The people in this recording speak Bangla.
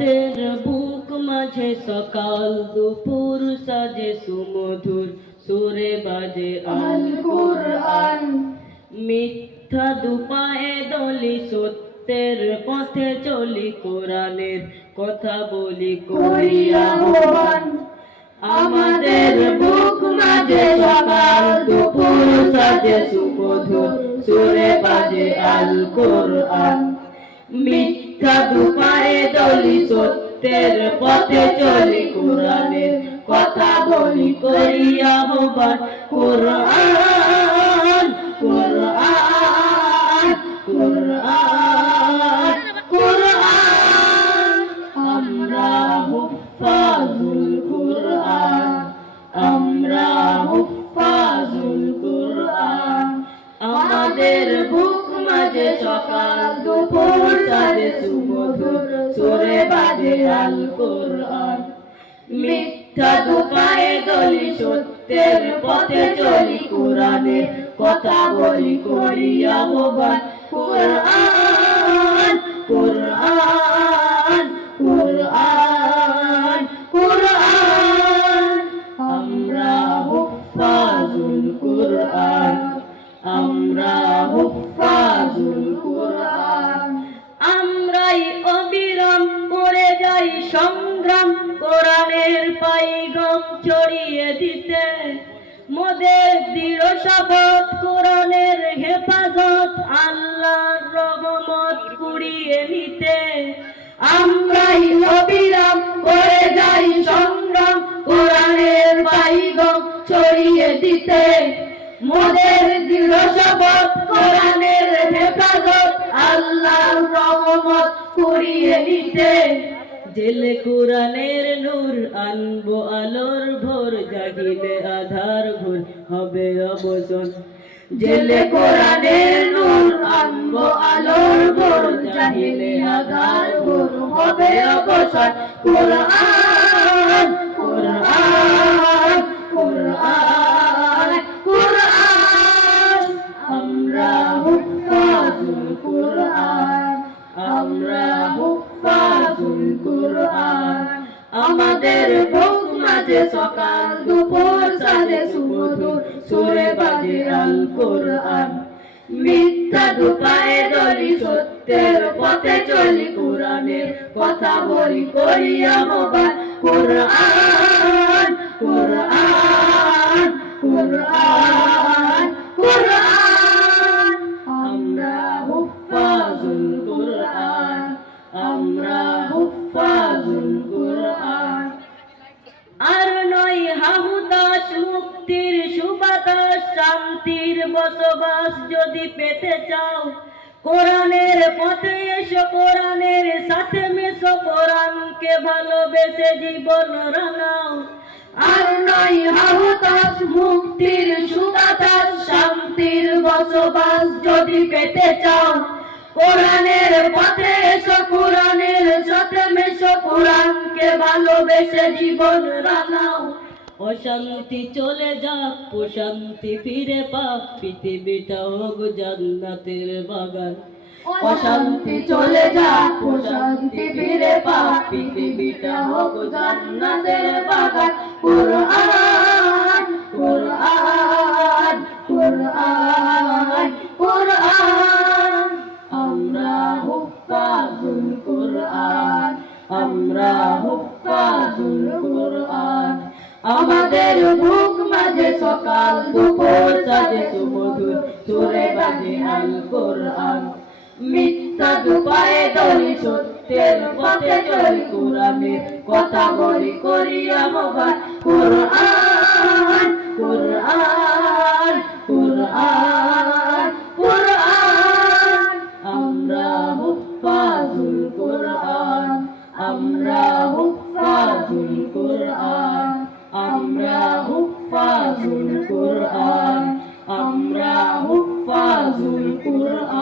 আমাদের বুক মাঝে সকাল দুপুর সাজে সুমধুর সুরে বাজে আল কোরআন। মিথ্যা দুপায়ে দলি সত্যের পথে চলি, কোরআনের কথা বলি করি আহ্বান। আমাদের বুক মাঝে সকাল দুপুর সাজে সুমধুর সুরে বাজে আল কোরআন। মিথ্যা দুপায়ে দলি সত্যের পথে চলি, কোরআনের কথা বলি করি আহ্বান। কোরআন কোরআন কোরআন কোরআন, আমরা হুফাজুল কোরআন, আমরা হুফাজুল কোরআন। আমাদের বুক মাঝে সকাল দুপুর সাজে সুমধুর সুরে বাজে আল কোরআন। মিথ্যা দুপায়ে দলি সত্যের পথে চলি, কোরআনের কথা বলি করি আহ্বান। কোরআন কোরআন কোরআন কোরআন, আমরা হুফাজুল কোরআন, আমরা হুফাজুল কোরআন। আমরাই অবিরাম করে যাই সংগ্রাম, কোরআনের পাইগাম ছড়িয়ে দিতে। মোদের দৃঢ় শপথ কোরআনের হেফাজত, আল্লাহর রহমত কুড়িয়ে নিতে। আমরাই অবিরাম করে যাই সংগ্রাম, কোরআনের পাইগাম ছড়িয়ে দিতে। মোদের দৃঢ় শপথ কোরআনের হেফাজত, আল্লাহর রহমত কুড়িয়ে নিতে। জেলে কোরআনের নূর আনবো আলোর ভোর, জাগিলে আধার ঘোর হবে অবসান। জেলে কোরআনের নূর আনবো আলোর ভোর, জাগিলে আধার ঘোর হবে অবসান। কোরআন কোরআন কোরআন কোরআন, আমরা হুফাজুল কোরআন, আমরা হুফাজুল কোরআন। আমাদের বুক মাঝে সকাল দুপুর সাজে সুমধুর সুরে বাজে আল কোরআন। মিথ্যা দুপায়ে দলি সত্যের পথে চলি, কোরআনের কথা বলি করি আহ্বান। কোরআন কোরআন কোরআন কোরআন, আমরা হুফাজুল কোরআন, আমরা হুফাজুল কোরআন। আর নয় হাহুতাস মুক্তির সুবাতাস, শান্তির বসবাস যদি পেতে চাও, কোরআনের পথে এসো, কোরআনের সাথে মেশো, কোরআনকে ভালোবেসে জীবন রাঙাও। আর নয় হাহুতাস মুক্তির সুবাতাস, শান্তির বসবাস যদি পেতে চাও, কোরআনের পথে এসো, কোরআনের সাথে মেশো, কোরআনকে ভালোবেসে জীবন রাঙাও। অশান্তি চলে যাক, প্রশান্তি ফিরে পাক, পৃথিবীটা হোক জান্নাতের বাগান। অশান্তি চলে যাক, প্রশান্তি ফিরে পাক, পৃথিবীটা হোক জান্নাতের বাগান। কোরআন কোরআন কোরআন কোরআন, আমরা হুফাজুল কোরআন, আমরা হুফাজুল কোরআন। আমাদের বুক মাঝে সকাল দুপুর সাজে সুমধুর সুরে বাজে আল কোরআন। মিথ্যা দুপায়ে দলি সত্যের পথে চলি, কোরআনের কথা বলি করি আহ্বান। কোরআন কোরআন কোরআন কোরআন, আমরা হুফাজুল কোরআন, আমরা হুফাজুল কোরআন, আমরা হুফাজুল কোরআন, আমরা হুফাজুল কোরআন।